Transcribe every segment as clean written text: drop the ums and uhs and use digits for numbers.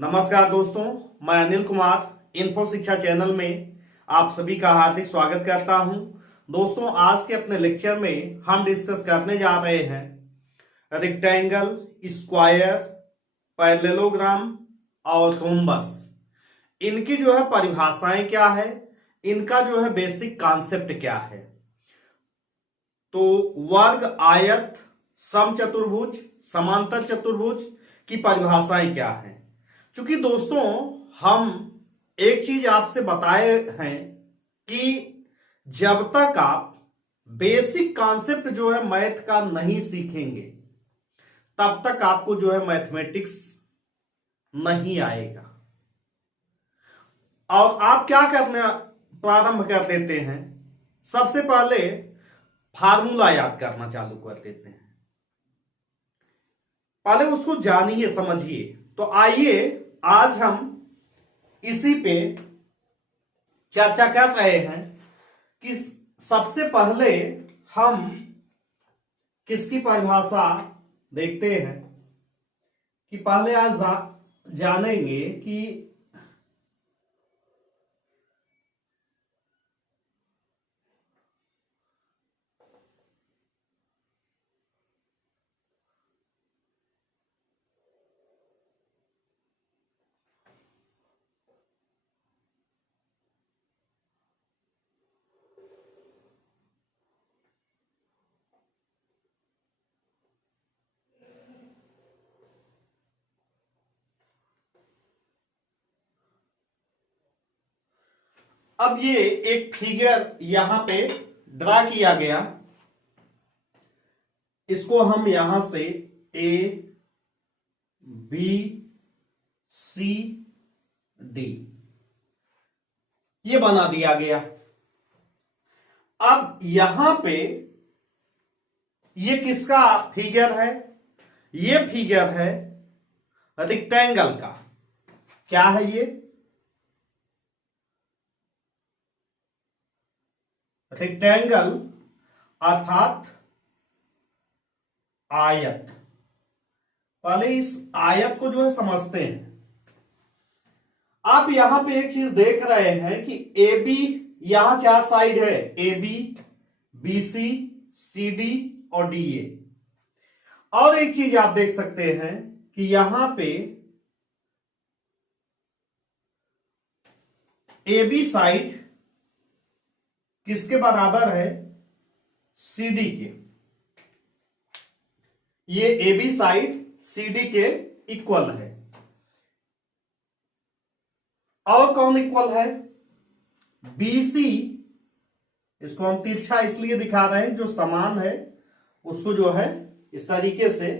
नमस्कार दोस्तों, मैं अनिल कुमार इन्फो शिक्षा चैनल में आप सभी का हार्दिक स्वागत करता हूं। दोस्तों, आज के अपने लेक्चर में हम डिस्कस करने जा रहे हैं रेक्टेंगल, स्क्वायर, पैरेललोग्राम और रोम्बस। इनकी जो है परिभाषाएं क्या है, इनका जो है बेसिक कॉन्सेप्ट क्या है। तो वर्ग, आयत, समचतुर्भुज, समांतर चतुर्भुज की परिभाषाएं क्या है। क्योंकि दोस्तों, हम एक चीज आपसे बताए हैं कि जब तक आप बेसिक कॉन्सेप्ट जो है मैथ का नहीं सीखेंगे तब तक आपको जो है मैथमेटिक्स नहीं आएगा। और आप क्या करने प्रारंभ कर देते हैं, सबसे पहले फार्मूला याद करना चालू कर देते हैं। पहले उसको जानिए, समझिए। तो आइए आज हम इसी पे चर्चा कर रहे हैं कि सबसे पहले हम किसकी परिभाषा देखते हैं। कि पहले आज जानेंगे कि अब ये एक फिगर यहां पे ड्रा किया गया, इसको हम यहां से ए बी सी डी ये बना दिया गया। अब यहां पे ये किसका फिगर है? ये फिगर है रेक्टेंगल का। क्या है ये? रेक्टेंगल अर्थात आयत। पहले इस आयत को जो है समझते हैं। आप यहां पे एक चीज देख रहे हैं कि ए बी, यहां चार साइड है, A B, B C, C D और डी ए। और एक चीज आप देख सकते हैं कि यहां पे ए बी साइड किसके बराबर है? सी डी के। ये A B side C D के इक्वल है। और कौन इक्वल है? B C. इसको हम तिरछा इसलिए दिखा रहे हैं, जो समान है उसको जो है इस तरीके से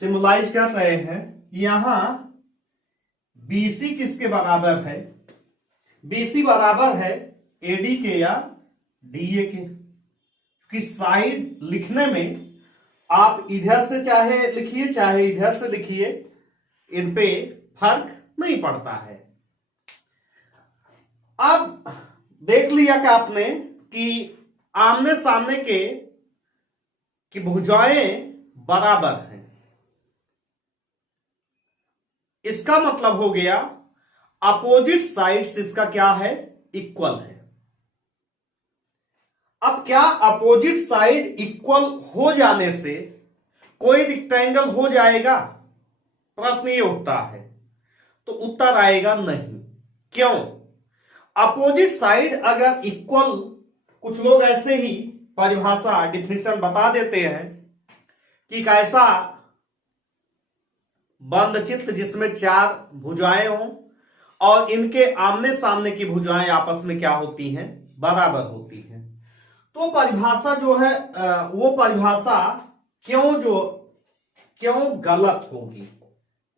सिंबलाइज कर रहे हैं। यहां बीसी किसके बराबर है? बीसी बराबर है एडी के या डीए के। कि साइड लिखने में आप इधर से चाहे लिखिए चाहे इधर से लिखिए, इन पे फर्क नहीं पड़ता है। अब देख लिया कि आपने कि आमने सामने के की भुजाएं बराबर हैं। इसका मतलब हो गया अपोजिट साइड्स इसका क्या है? इक्वल है। अब क्या अपोजिट साइड इक्वल हो जाने से कोई रेक्टेंगल हो जाएगा? प्रश्न ये उठता है। तो उत्तर आएगा नहीं। क्यों? अपोजिट साइड अगर इक्वल, कुछ लोग ऐसे ही परिभाषा डिफिनेशन बता देते हैं कि एक ऐसा बंद चित्र जिसमें चार भुजाएं हों और इनके आमने सामने की भुजाएं आपस में क्या होती हैं? बराबर होती हैं। तो परिभाषा जो है वो परिभाषा क्यों गलत होगी,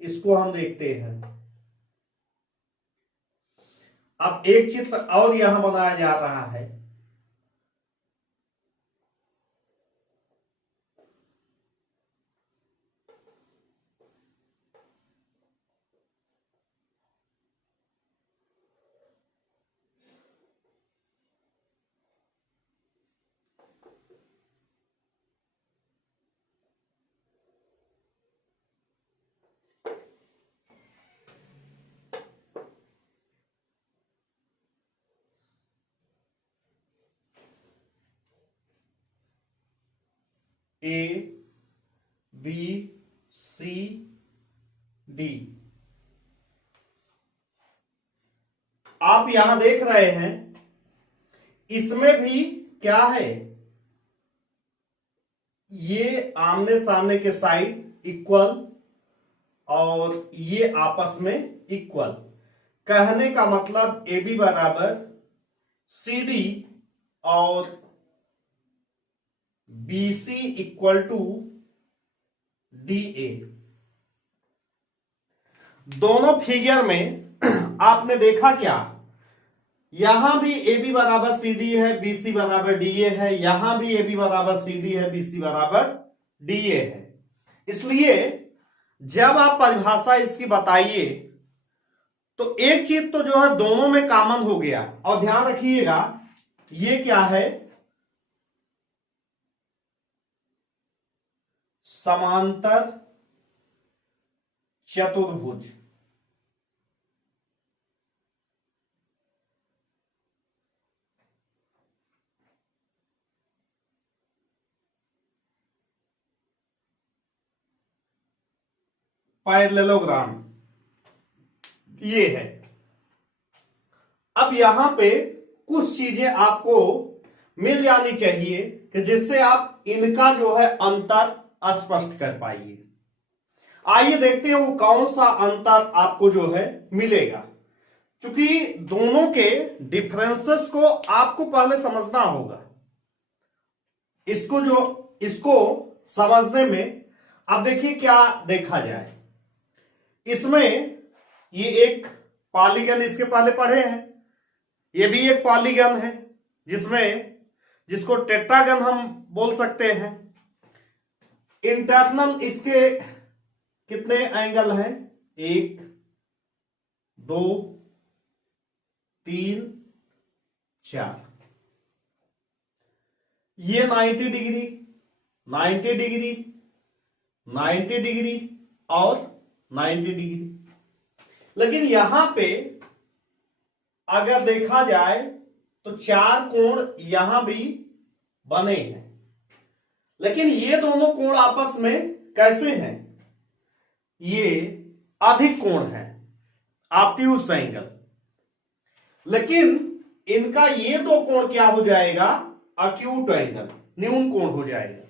इसको हम देखते हैं। अब एक चित्र और यहां बनाया जा रहा है। A B C D. आप यहां देख रहे हैं इसमें भी क्या है, ये आमने सामने के साइड इक्वल और ये आपस में इक्वल। कहने का मतलब ए बी बराबर सी डी और B C equal to D A. दोनों फिगर में आपने देखा क्या, यहां भी ए बी बराबर सी डी है, बी सी बराबर डी ए है, यहां भी ए बी बराबर सी डी है, बी सी बराबर डी ए है। इसलिए जब आप परिभाषा इसकी बताइए तो एक चीज तो जो है दोनों में कॉमन हो गया। और ध्यान रखिएगा ये क्या है, समांतर चतुर्भुज। पैरेललोग्राम ये है। अब यहां पे कुछ चीजें आपको मिल जानी चाहिए कि जिससे आप इनका जो है अंतर स्पष्ट कर पाइए। आइए देखते हैं वो कौन सा अंतर आपको जो है मिलेगा। क्योंकि दोनों के डिफरेंसेस को आपको पहले समझना होगा। इसको समझने में अब देखिए क्या देखा जाए। इसमें ये एक पॉलीगन इसके पहले पढ़े हैं, ये भी एक पॉलीगन है जिसको टेट्रागन हम बोल सकते हैं। इंटरनल इसके कितने एंगल हैं, 1 2 3 4। ये 90 डिग्री 90 डिग्री 90 डिग्री और 90 डिग्री। लेकिन यहां पे अगर देखा जाए तो 4 कोण यहां भी बने हैं। लेकिन ये दोनों कोण आपस में कैसे हैं, ये अधिक कोण है, ऑब्ट्यूज एंगल। लेकिन इनका ये दो कोण क्या हो जाएगा, एक्यूट एंगल, न्यून कोण हो जाएगा।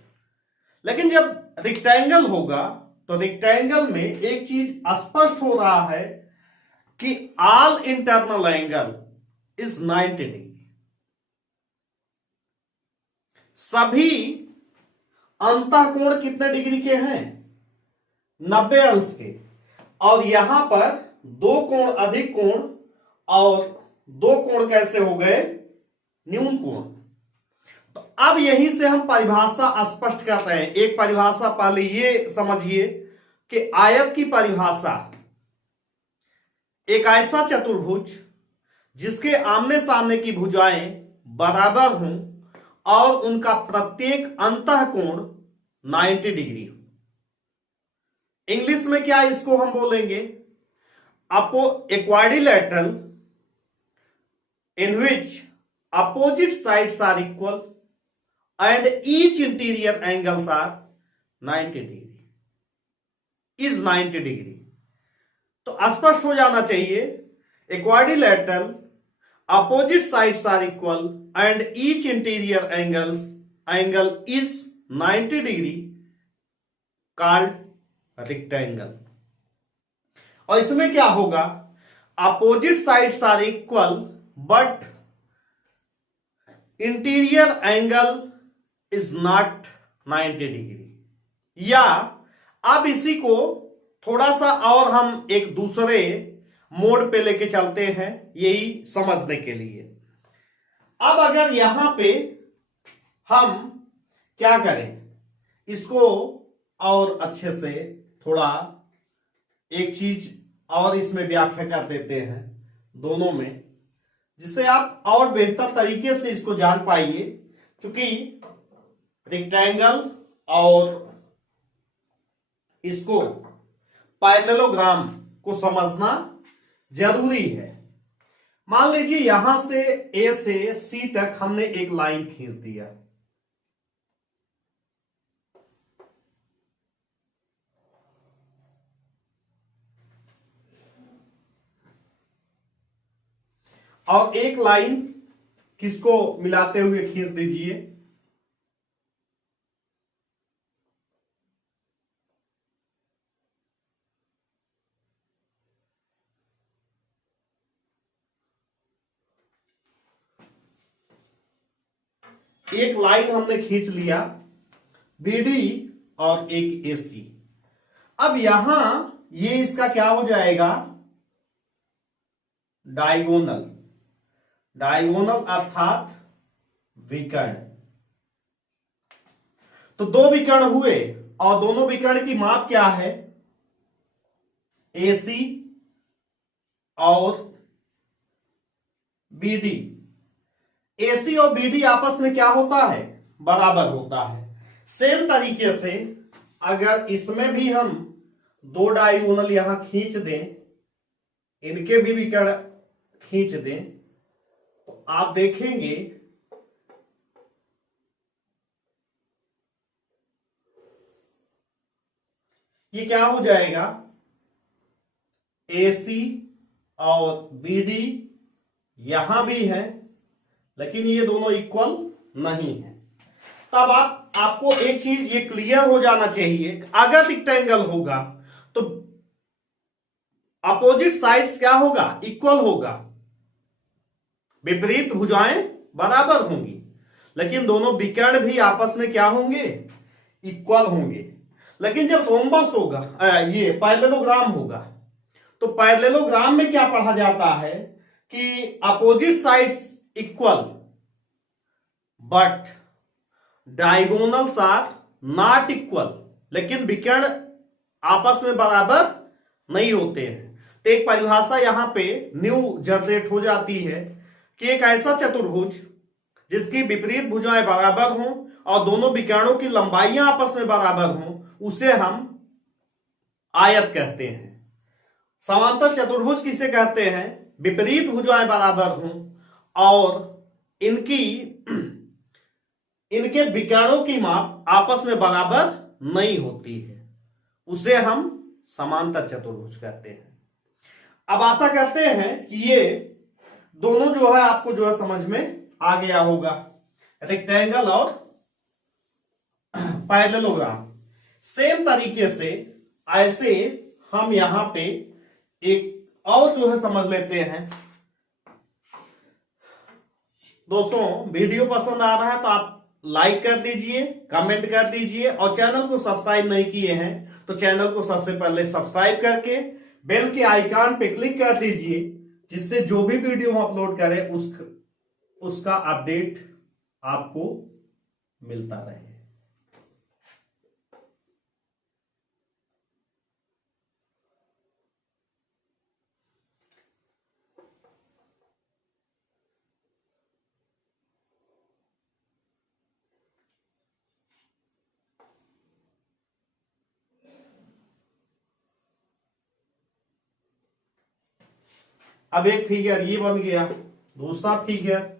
लेकिन जब रेक्टेंगल होगा तो रेक्टेंगल में एक चीज स्पष्ट हो रहा है कि all internal angle is 90 degree. सभी अंतःकोण कितने डिग्री के हैं, 90 अंश के। और यहां पर 2 कोण अधिक कोण और 2 कोण कैसे हो गए, न्यून कोण। तो अब यहीं से हम परिभाषा स्पष्ट कर रहे हैं। एक परिभाषा पहले ये समझिए कि आयत की परिभाषा एक ऐसा चतुर्भुज जिसके आमने सामने की भुजाएं बराबर हों और उनका प्रत्येक अंतःकोण 90 डिग्री हो। इंग्लिश में क्या इसको हम बोलेंगे, इक्वाड्रिलेटरल in which opposite sides are equal and each interior angles are 90 degree is 90 degree। तो स्पष्ट हो जाना चाहिए, इक्वाड्रिलेटरल opposite sides are equal and each interior angle is 90 degree called rectangle। और इसमें क्या होगा, opposite sides are equal but interior angle is not 90 degree. या अब इसी को थोड़ा सा और हम एक दूसरे मोड पे लेके चलते हैं, यही समझने के लिए। अब अगर यहां पे हम क्या करें, इसको और अच्छे से थोड़ा एक चीज और इसमें व्याख्या कर देते हैं दोनों में, जिससे आप और बेहतर तरीके से इसको जान पाइए। क्योंकि रेक्टेंगल और इसको पैरेललोग्राम को समझना जरूरी है। मान लीजिए यहां से ए से सी तक हमने एक लाइन खींच दिया। और एक लाइन किसको मिलाते हुए खींच दीजिए। एक लाइन हमने खींच लिया बीडी और एक एसी। अब यहां ये इसका क्या हो जाएगा, डायगोनल। डायगोनल अर्थात विकर्ण। तो दो विकर्ण हुए और दोनों विकर्ण की माप क्या है, एसी और बीडी। एसी और बीडी आपस में क्या होता है, बराबर होता है। सेम तरीके से अगर इसमें भी हम दो डायगोनल यहां खींच दें, इनके भी विकर्ण खींच दें, तो आप देखेंगे ये क्या हो जाएगा, एसी और बीडी यहां भी है लेकिन ये दोनों इक्वल नहीं है। तब आपको एक चीज ये क्लियर हो जाना चाहिए, अगर रेक्टेंगल होगा तो अपोजिट साइड्स क्या होगा, इक्वल होगा, विपरीत भुजाएं बराबर होंगी, लेकिन दोनों विकर्ण भी आपस में क्या होंगे, इक्वल होंगे। लेकिन जब रोम्बस होगा, ये पैरेललोग्राम होगा, तो पैरेललोग्राम में क्या पढ़ा जाता है कि opposite sides equal but diagonals are not equal. लेकिन विकर्ण आपस में बराबर नहीं होते हैं। तो एक परिभाषा यहां पे न्यू जनरेट हो जाती है कि एक ऐसा चतुर्भुज जिसकी विपरीत भुजाएं बराबर हों और दोनों विकर्णों की लंबाइयां आपस में बराबर हों, उसे हम आयत कहते हैं। समांतर चतुर्भुज किसे कहते हैं, विपरीत भुजाएं बराबर हों और इनके विकर्णों की माप आपस में बराबर नहीं होती है, उसे हम समांतर चतुर्भुज कहते हैं। अब आशा करते हैं कि ये दोनों जो है आपको जो है समझ में आ गया होगा, रेक्टेंगल और पैरेललोग्राम। सेम तरीके से ऐसे हम यहां पे एक और जो है समझ लेते हैं। दोस्तों वीडियो पसंद आ रहा है तो आप लाइक कर दीजिए, कमेंट कर दीजिए, और चैनल को सब्सक्राइब नहीं किए हैं तो चैनल को सबसे पहले सब्सक्राइब करके बेल के आइकन पे क्लिक कर दीजिए, जिससे जो भी वीडियो हम अपलोड करें उसका अपडेट आपको मिलता रहे। अब एक फिगर ये बन गया, दूसरा फिगर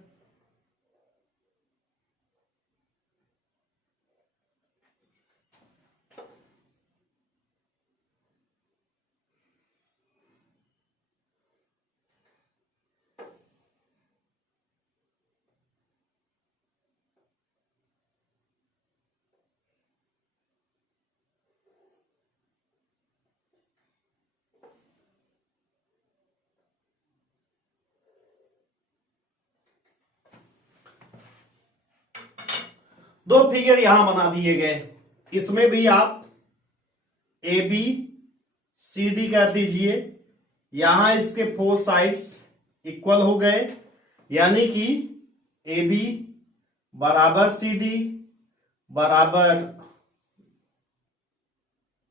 दो फिगर यहां बना दिए गए। इसमें भी आप ए बी सी डी कर दीजिए। यहां इसके फोर साइड्स इक्वल हो गए, यानी कि ए बी बराबर सी डी बराबर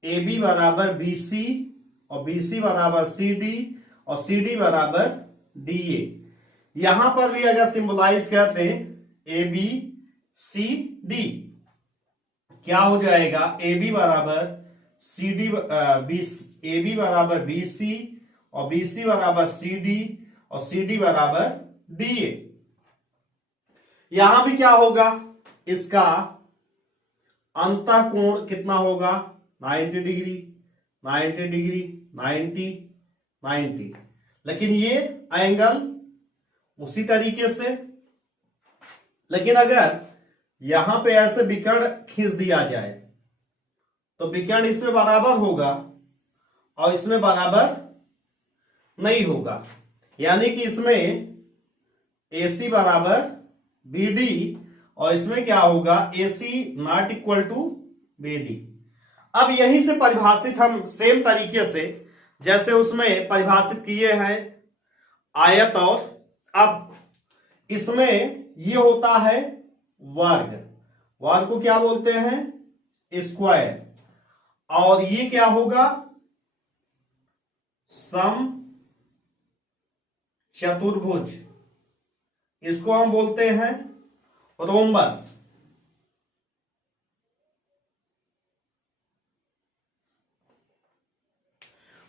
ए बी बराबर बी सी और बी सी बराबर सी डी और सी डी बराबर डी ए। यहां पर भी अगर सिंबलाइज कर दें ए बी सी डी, क्या हो जाएगा, ए बी बराबर सी डी, ए बी बराबर बी सी और बी सी बराबर सी डी और सी डी बराबर डी ए। यहां भी क्या होगा, इसका अंतः कोण कितना होगा, 90 डिग्री 90 डिग्री 90 90। लेकिन ये एंगल उसी तरीके से। लेकिन अगर यहां पे ऐसे विकर्ण खींच दिया जाए तो विकर्ण इसमें बराबर होगा और इसमें बराबर नहीं होगा, यानी कि इसमें AC बराबर BD और इसमें क्या होगा AC not equal to BD। अब यहीं से परिभाषित हम सेम तरीके से जैसे उसमें परिभाषित किए हैं आयत, और अब इसमें ये होता है वर्ग, वर्ग को क्या बोलते हैं स्क्वायर, और ये क्या होगा सम चतुर्भुज, इसको हम बोलते हैं रोम्बस।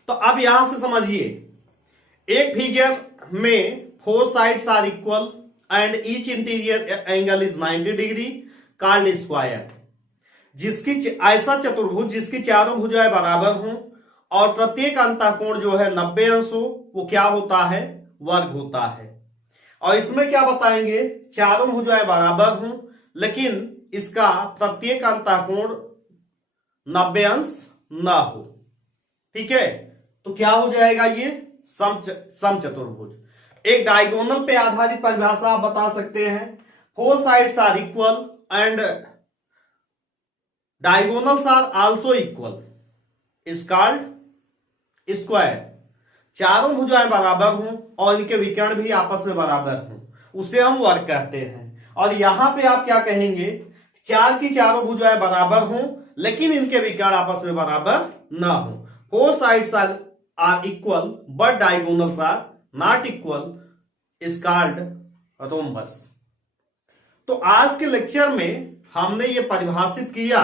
तो अब यहां से समझिए, एक फिगर में 4 sides are equal and each interior angle is 90 degree called square. जिसकी ऐसा चतुर्भुज जिसकी चारों भुजाएं बराबर हों और प्रत्येक अंतःकोण जो है 90 अंश हो, वो क्या होता है वर्ग होता है। और इसमें क्या बताएंगे, चारों भुजाएं बराबर हों लेकिन इसका प्रत्येक अंतःकोण 90 अंश ना हो। ठीक है, तो क्या हो जाएगा ये सम चतुर्भुज। एक डायगोनल पे आधारित परिभाषा आप बता सकते हैं, 4 sides are equal and diagonals are also equal is called square. चारों भुजाएं बराबर हों और इनके विकर्ण भी आपस में बराबर हों, उसे हम वर्ग कहते हैं। और यहां पे आप क्या कहेंगे, चार की चारों भुजाएं बराबर हों लेकिन इनके विकर्ण आपस में बराबर ना हो। 4 sides are equal but diagonals are not equal is called rhombus. तो आज के लेक्चर में हमने ये परिभाषित किया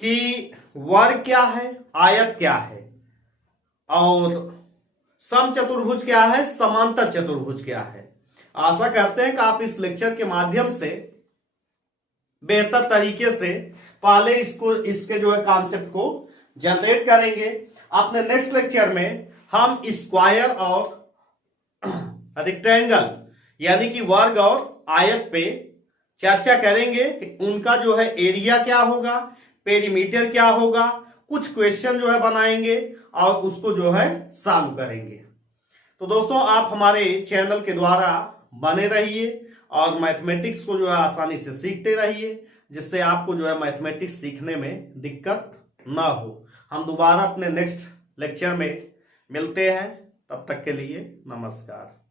कि वर्ग क्या है, आयत क्या है, और सम चतुर्भुज क्या है, समांतर चतुर्भुज क्या है। आशा करते हैं कि आप इस लेक्चर के माध्यम से बेहतर तरीके से पहले इसके जो है कॉन्सेप्ट को जनरेट करेंगे। अपने नेक्स्ट लेक्चर में हम स्क्वायर और रेक्टेंगल यानी कि वर्ग और आयत पे चर्चा करेंगे कि उनका जो है एरिया क्या होगा, पेरीमीटर क्या होगा, कुछ क्वेश्चन जो है बनाएंगे और उसको जो है सॉल्व करेंगे। तो दोस्तों आप हमारे चैनल के द्वारा बने रहिए और मैथमेटिक्स को जो है आसानी से सीखते रहिए, जिससे आपको जो है मैथमेटिक्स सीखने में दिक्कत ना हो। हम दोबारा अपने नेक्स्ट लेक्चर में मिलते हैं, तब तक के लिए नमस्कार।